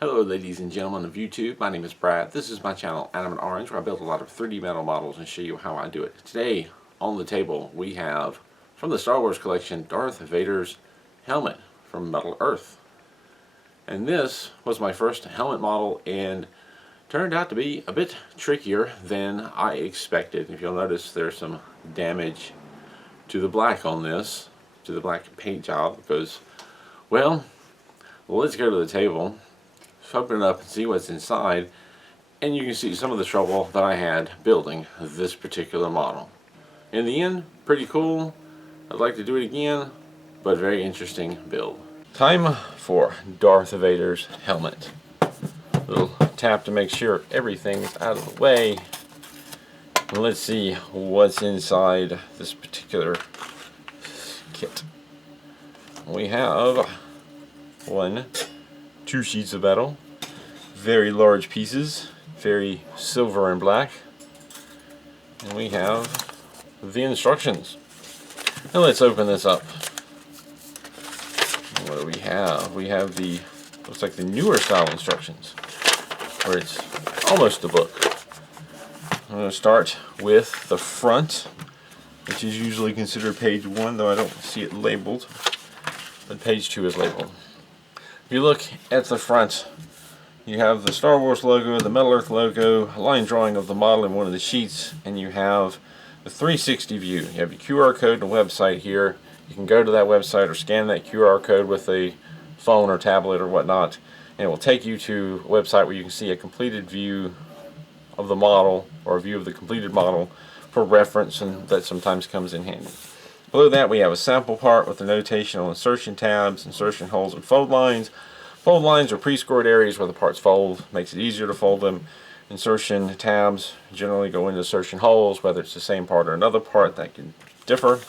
Hello ladies and gentlemen of YouTube, my name is Brad. This is my channel Adamant Orange, where I build a lot of 3D metal models and show you how I do it. Today on the table we have, from the Star Wars collection, Darth Vader's helmet from Metal Earth. And this was my first helmet model and turned out to be a bit trickier than I expected. If you'll notice, there's some damage to the black on this, to the black paint job, because, well, let's go to the table. Open it up and see what's inside, and you can see some of the trouble that I had building this particular model. In the end, pretty cool. I'd like to do it again, but very interesting build. Time for Darth Vader's helmet. Little tap to make sure everything's out of the way. And let's see what's inside this particular kit. We have two sheets of metal, very large pieces, very silver and black, and we have the instructions. Now let's open this up. What do we have? We have the, looks like the newer style instructions, where it's almost a book. I'm going to start with the front, which is usually considered page 1, though I don't see it labeled, but page 2 is labeled. If you look at the front, you have the Star Wars logo, the Metal Earth logo, a line drawing of the model in one of the sheets, and you have the 360 view. You have your QR code and a website here. You can go to that website or scan that QR code with a phone or tablet or whatnot, and it will take you to a website where you can see a completed view of the model, or a view of the completed model for reference, and that sometimes comes in handy. Below that we have a sample part with the notation on insertion tabs, insertion holes, and fold lines. Fold lines are pre-scored areas where the parts fold, makes it easier to fold them. Insertion tabs generally go into insertion holes, whether it's the same part or another part, that can differ.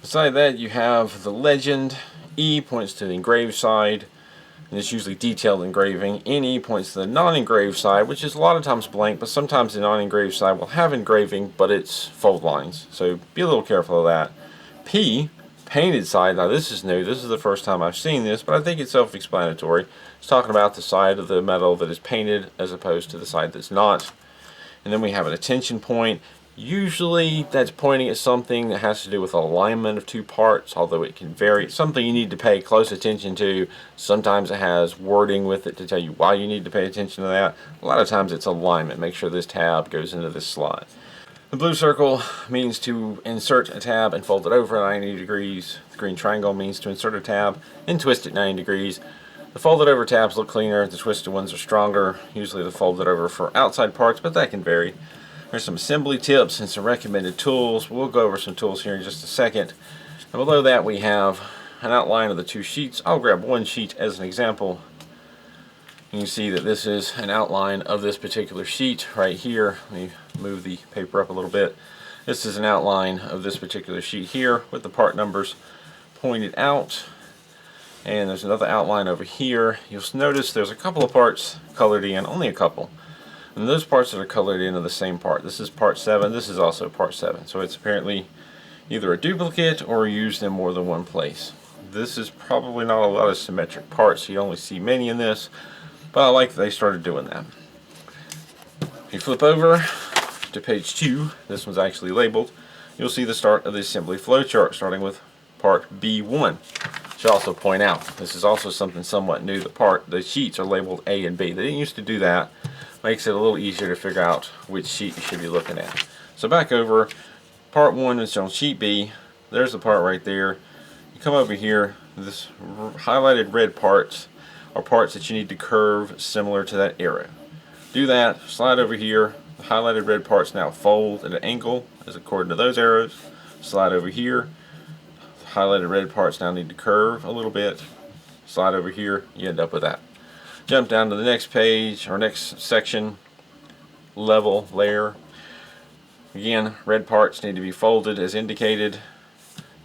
Beside that you have the legend. E points to the engraved side, and it's usually detailed engraving. NE points to the non-engraved side, which is a lot of times blank, but sometimes the non-engraved side will have engraving, but it's fold lines, so be a little careful of that. P, painted side. Now this is new, this is the first time I've seen this, but I think it's self-explanatory. It's talking about the side of the metal that is painted as opposed to the side that's not. And then we have an attention point. Usually that's pointing at something that has to do with alignment of two parts, although it can vary. It's something you need to pay close attention to. Sometimes it has wording with it to tell you why you need to pay attention to that. A lot of times it's alignment. Make sure this tab goes into this slot. The blue circle means to insert a tab and fold it over 90 degrees. The green triangle means to insert a tab and twist it 90 degrees. The folded over tabs look cleaner, the twisted ones are stronger. Usually the folded over for outside parts, but that can vary. There's some assembly tips and some recommended tools. We'll go over some tools here in just a second. And below that we have an outline of the two sheets. I'll grab one sheet as an example. You can see that this is an outline of this particular sheet right here. Let me move the paper up a little bit. This is an outline of this particular sheet here with the part numbers pointed out. And there's another outline over here. You'll notice there's a couple of parts colored in, only a couple. And those parts that are colored in are the same part. This is part 7, this is also part 7. So it's apparently either a duplicate or used in more than one place. This is probably not a lot of symmetric parts. You only see many in this. But I like that they started doing that. If you flip over to page 2, this one's actually labeled, you'll see the start of the assembly flowchart, starting with part B1. Should also point out, this is also something somewhat new. The sheets are labeled A and B. They didn't used to do that. Makes it a little easier to figure out which sheet you should be looking at. So back over, part 1 is on sheet B. There's the part right there. You come over here, this highlighted red parts are parts that you need to curve similar to that arrow. Do that, slide over here, the highlighted red parts now fold at an angle as according to those arrows. Slide over here, the highlighted red parts now need to curve a little bit. Slide over here, you end up with that. Jump down to the next page, or next section, level, layer. Again, red parts need to be folded as indicated.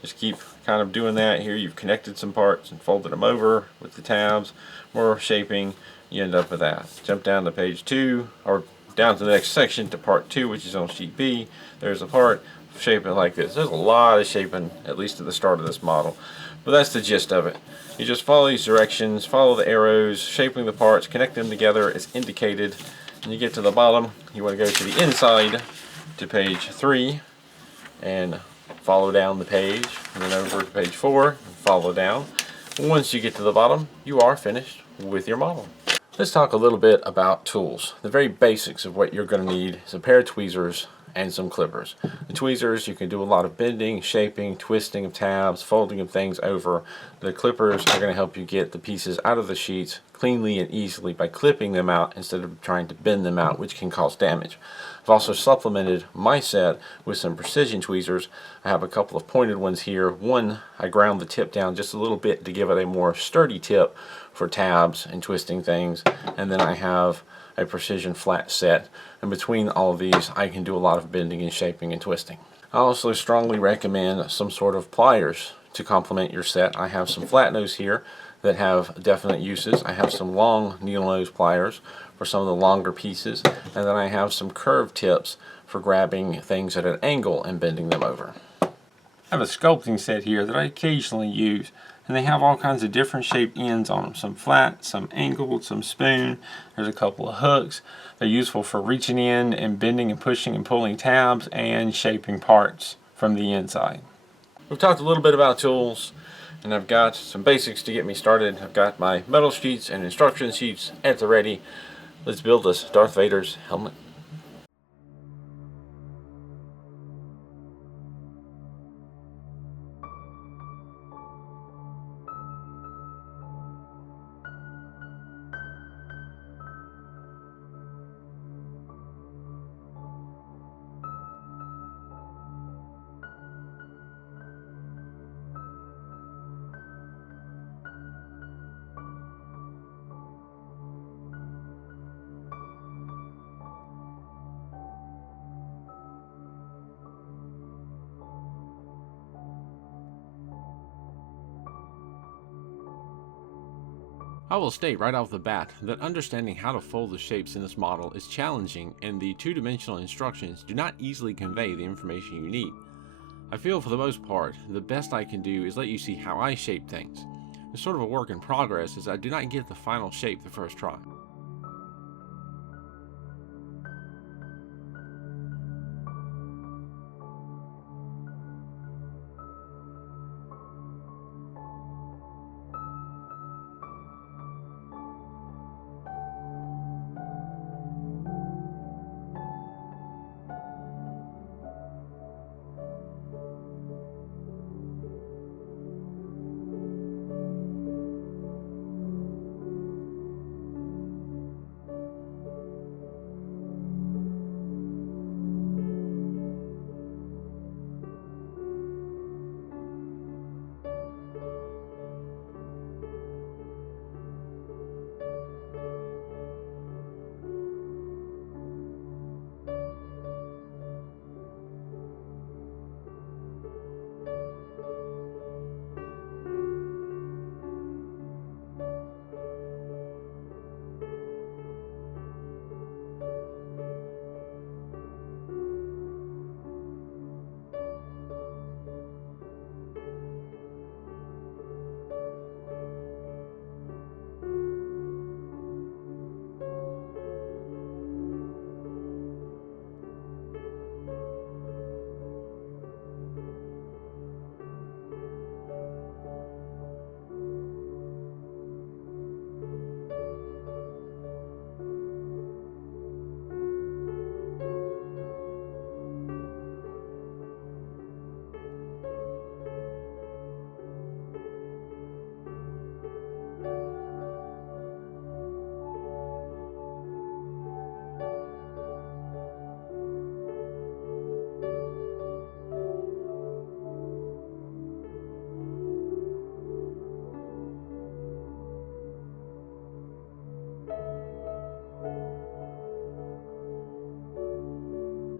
Just keep kind of doing that here. You've connected some parts and folded them over with the tabs. More shaping, you end up with that. Jump down to page 2, or down to the next section to part 2, which is on sheet B. There's a part, shape it like this. There's a lot of shaping, at least at the start of this model, but that's the gist of it. You just follow these directions, follow the arrows, shaping the parts, connect them together as indicated, and you get to the bottom. You want to go to the inside to page 3 and follow down the page, and then over to page 4 and follow down. Once you get to the bottom, you are finished with your model. Let's talk a little bit about tools. The very basics of what you're going to need is a pair of tweezers and some clippers. The tweezers, you can do a lot of bending, shaping, twisting of tabs, folding of things over. The clippers are going to help you get the pieces out of the sheets cleanly and easily by clipping them out instead of trying to bend them out, which can cause damage. I've also supplemented my set with some precision tweezers. I have a couple of pointed ones here. One, I ground the tip down just a little bit to give it a more sturdy tip for tabs and twisting things, and then I have a precision flat set, and between all of these I can do a lot of bending and shaping and twisting. I also strongly recommend some sort of pliers to complement your set. I have some flat nose here that have definite uses. I have some long needle nose pliers for some of the longer pieces, and then I have some curved tips for grabbing things at an angle and bending them over. I have a sculpting set here that I occasionally use, and they have all kinds of different shaped ends on them. Some flat, some angled, some spoon. There's a couple of hooks. They're useful for reaching in and bending and pushing and pulling tabs and shaping parts from the inside. We've talked a little bit about tools, and I've got some basics to get me started. I've got my metal sheets and instruction sheets at the ready. Let's build this Darth Vader's helmet. I will state right off the bat that understanding how to fold the shapes in this model is challenging, and the two-dimensional instructions do not easily convey the information you need. I feel for the most part, the best I can do is let you see how I shape things. It's sort of a work in progress as I do not get the final shape the first try.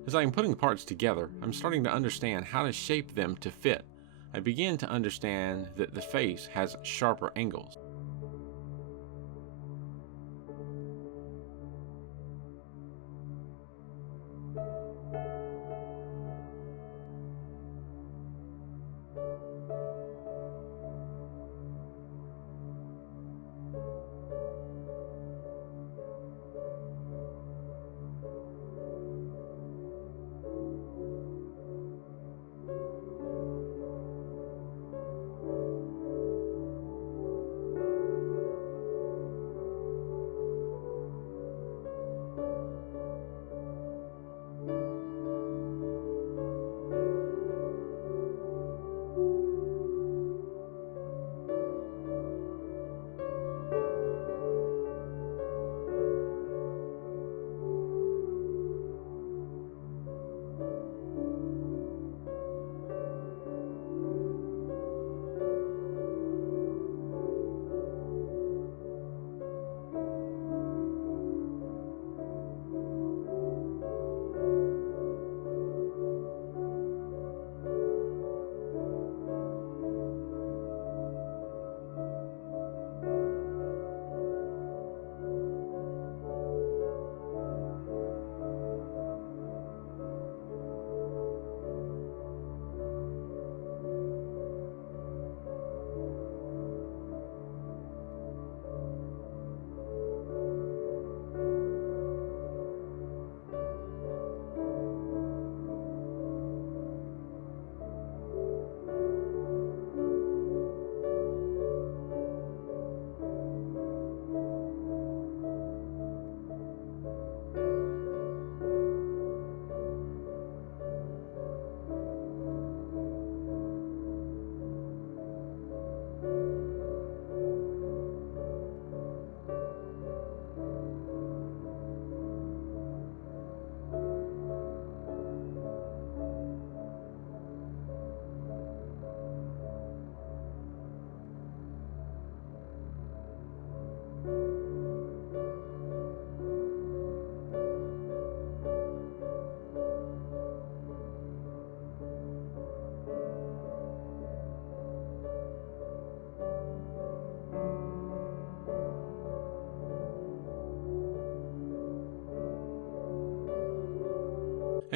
As I am putting the parts together, I'm starting to understand how to shape them to fit. I begin to understand that the face has sharper angles.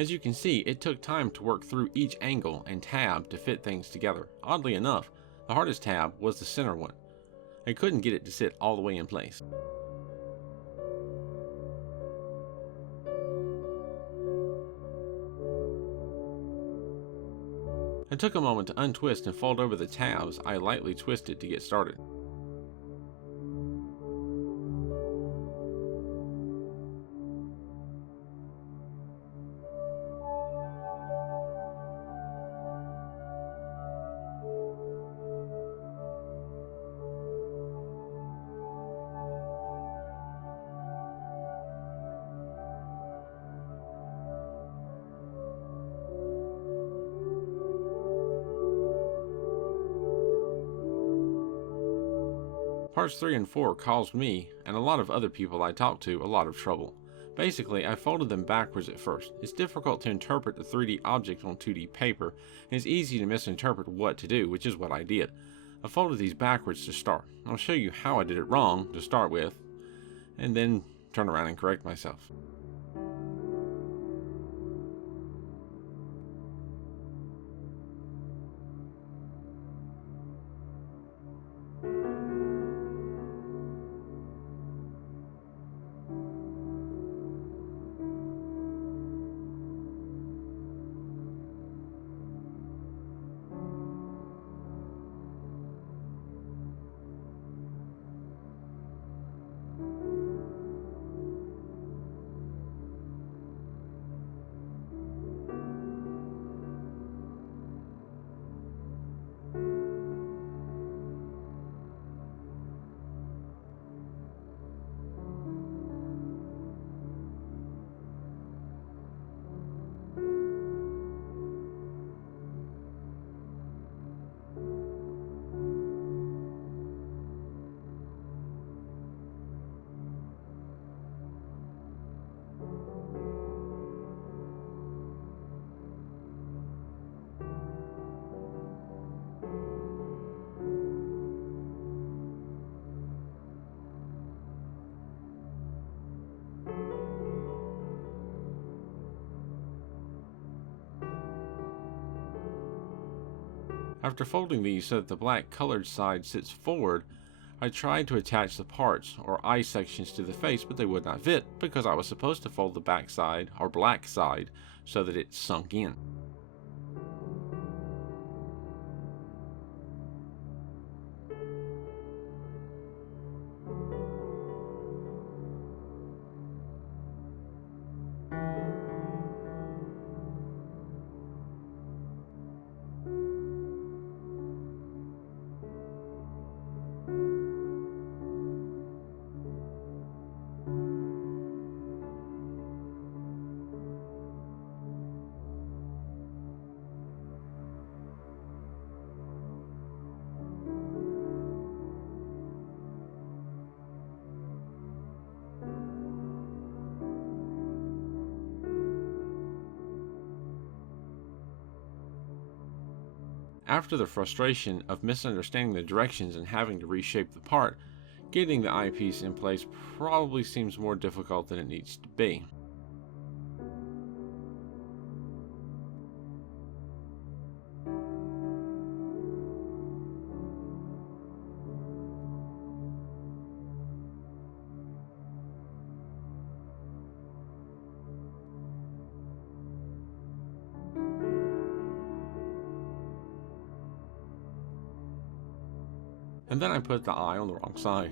As you can see, it took time to work through each angle and tab to fit things together. Oddly enough, the hardest tab was the center one. I couldn't get it to sit all the way in place. I took a moment to untwist and fold over the tabs I lightly twisted to get started. Parts 3 and 4 caused me, and a lot of other people I talked to, a lot of trouble. Basically, I folded them backwards at first. It's difficult to interpret the 3D object on 2D paper, and it's easy to misinterpret what to do, which is what I did. I folded these backwards to start. I'll show you how I did it wrong to start with, and then turn around and correct myself. After folding these so that the black colored side sits forward, I tried to attach the parts or eye sections to the face, but they would not fit because I was supposed to fold the back side or black side so that it sunk in. After the frustration of misunderstanding the directions and having to reshape the part, getting the eyepiece in place probably seems more difficult than it needs to be. And then I put the eye on the wrong side.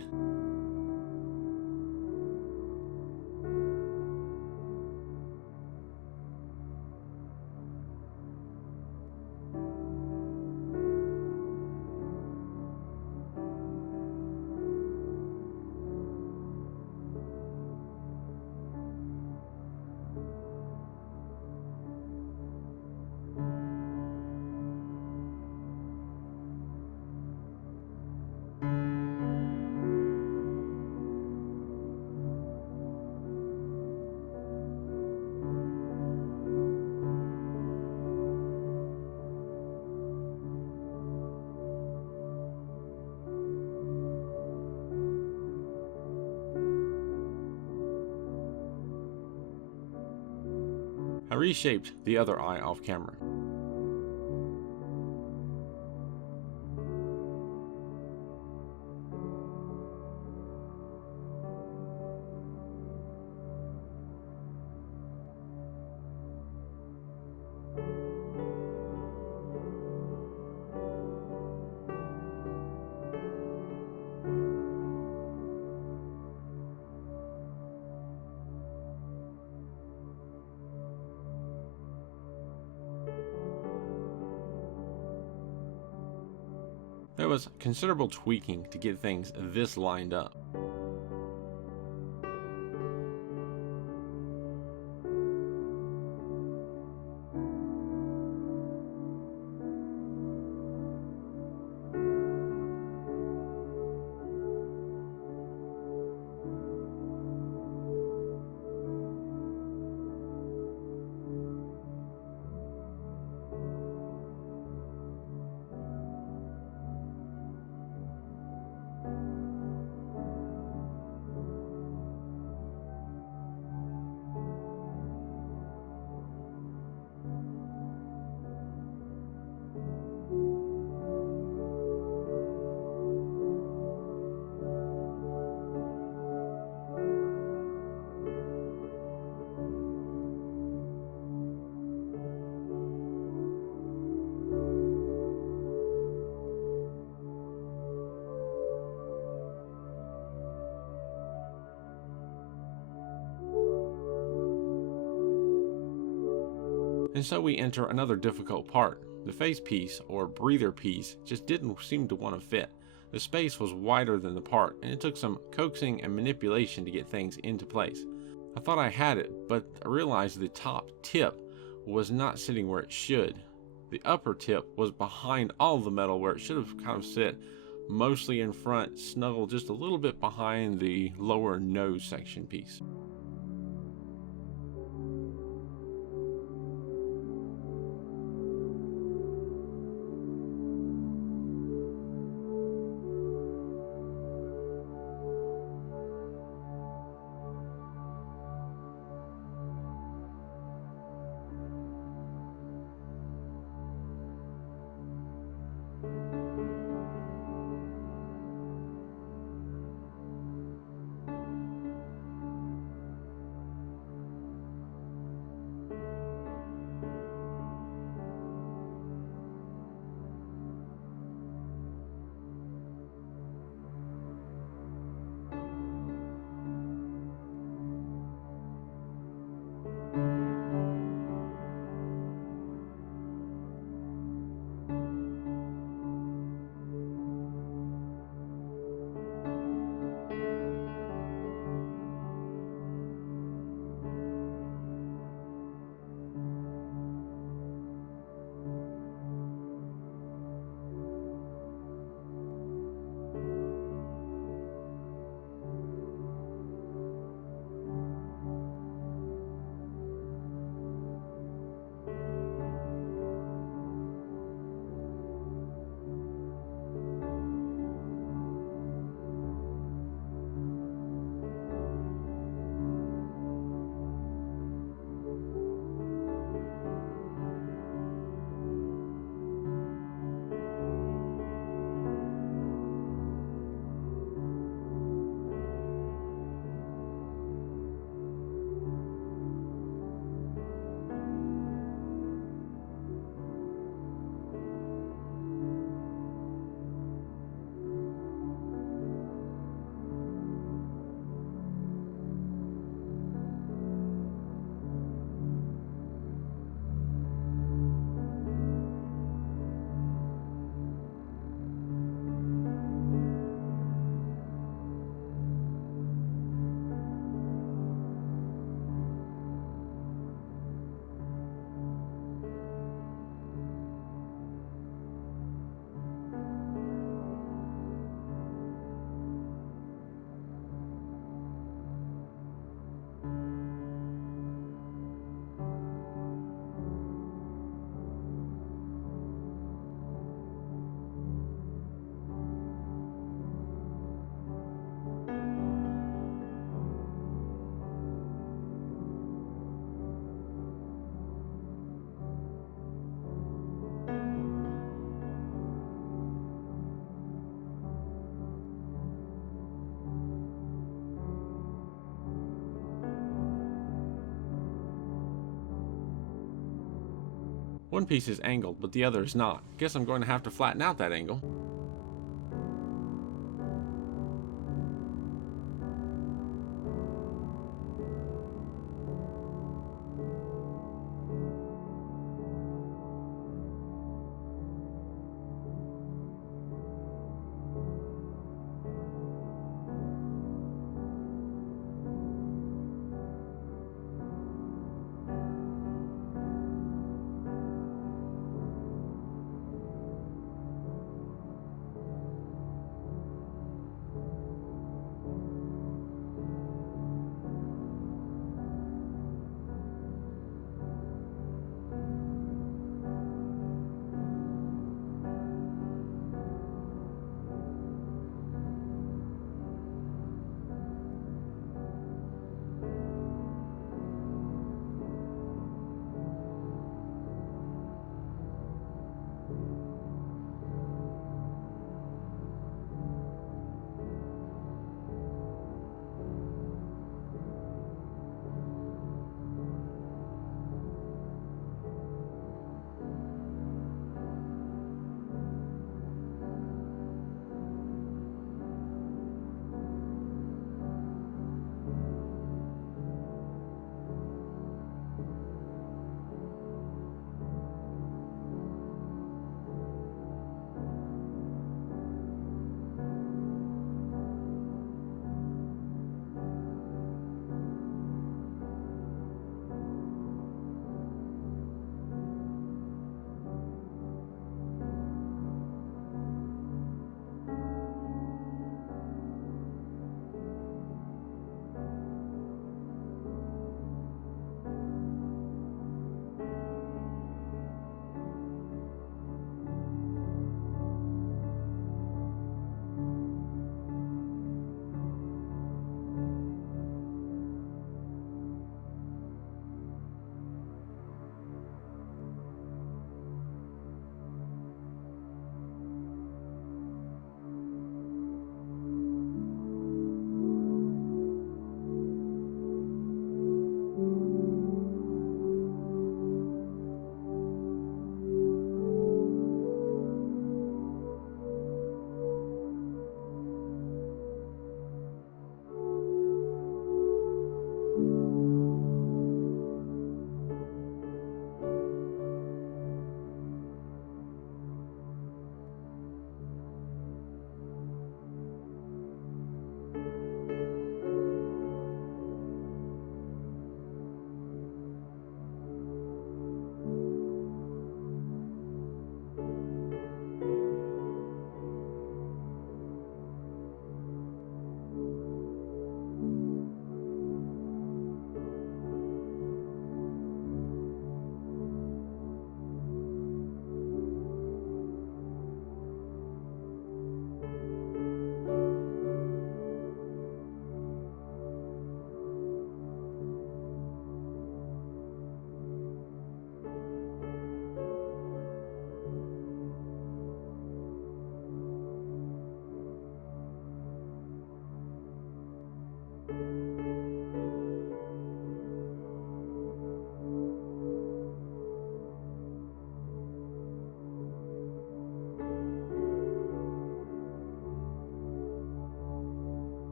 reshaped the other eye off camera. There was considerable tweaking to get things this lined up. And so we enter another difficult part. The face piece, or breather piece, just didn't seem to want to fit. The space was wider than the part, and it took some coaxing and manipulation to get things into place. I thought I had it, but I realized the top tip was not sitting where it should. The upper tip was behind all the metal where it should have kind of sit mostly in front, snuggled just a little bit behind the lower nose section piece. One piece is angled, but the other is not. Guess I'm going to have to flatten out that angle.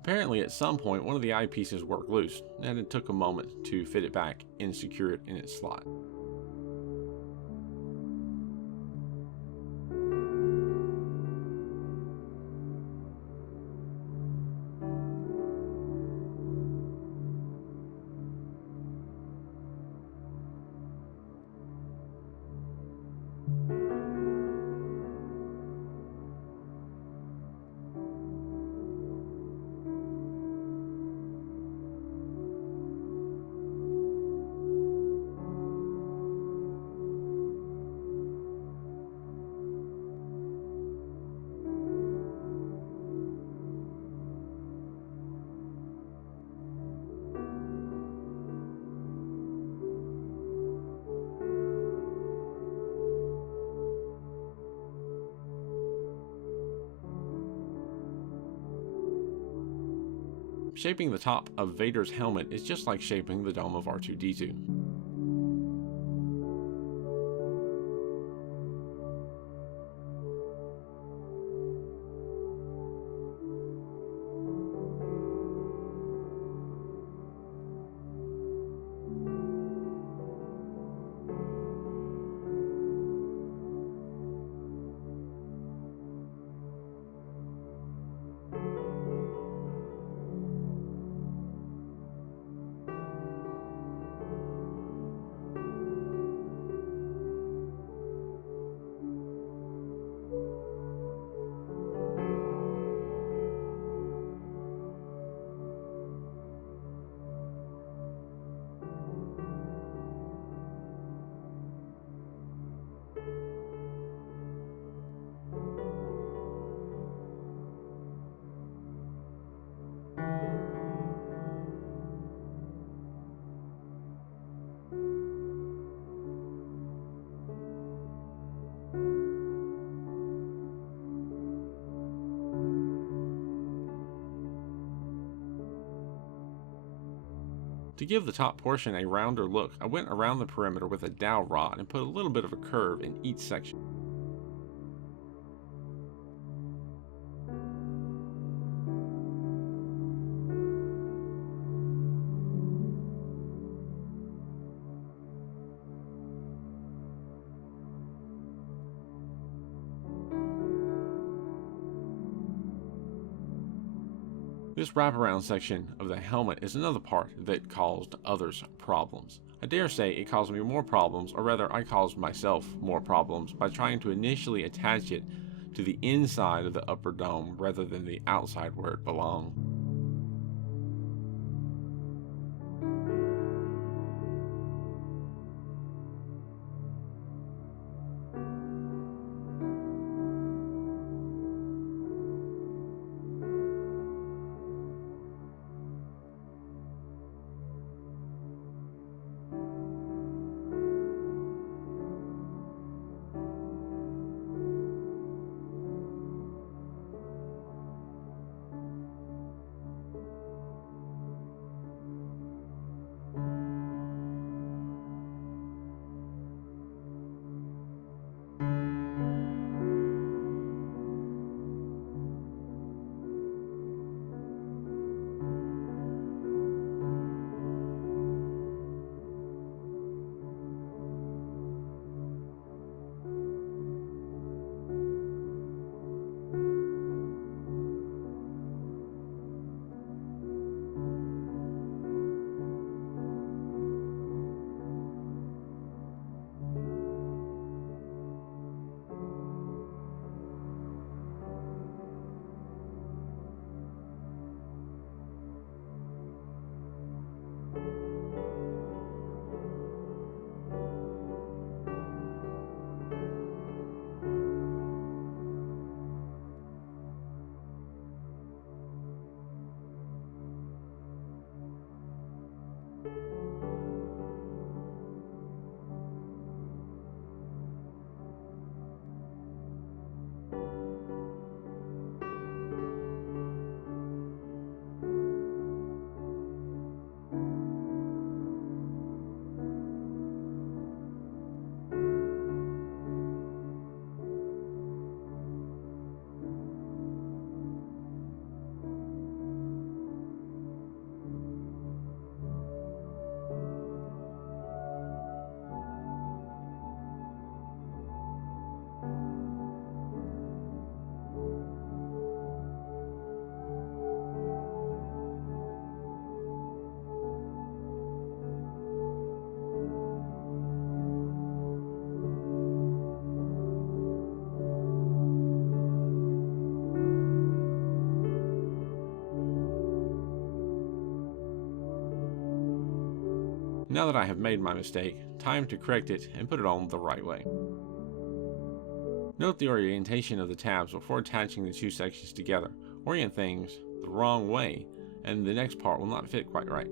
Apparently, at some point, one of the eyepieces worked loose, and it took a moment to fit it back and secure it in its slot. Shaping the top of Vader's helmet is just like shaping the dome of R2-D2. To give the top portion a rounder look, I went around the perimeter with a dowel rod and put a little bit of a curve in each section. This wraparound section of the helmet is another part that caused others problems. I dare say it caused me more problems, or rather I caused myself more problems by trying to initially attach it to the inside of the upper dome rather than the outside where it belonged. Now that I have made my mistake, time to correct it and put it on the right way. Note the orientation of the tabs before attaching the two sections together. Orient things the wrong way, and the next part will not fit quite right.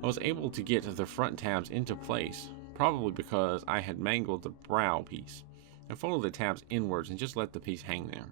I was able to get the front tabs into place, probably because I had mangled the brow piece, and folded the tabs inwards and just let the piece hang there.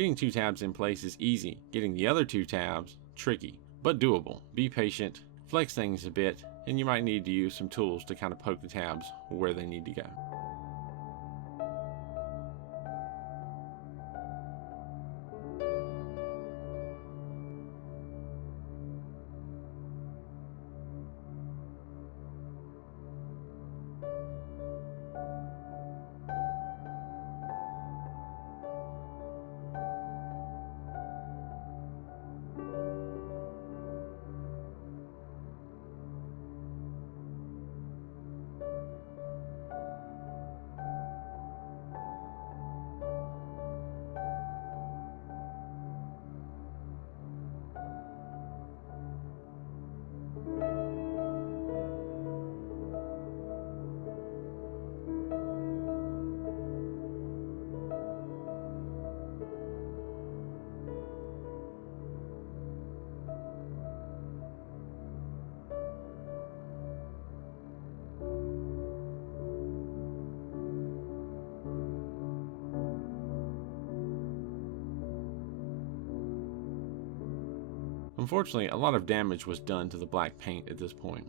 Getting 2 tabs in place is easy. Getting the other 2 tabs, tricky, but doable. Be patient, flex things a bit, and you might need to use some tools to kind of poke the tabs where they need to go. Unfortunately, a lot of damage was done to the black paint at this point.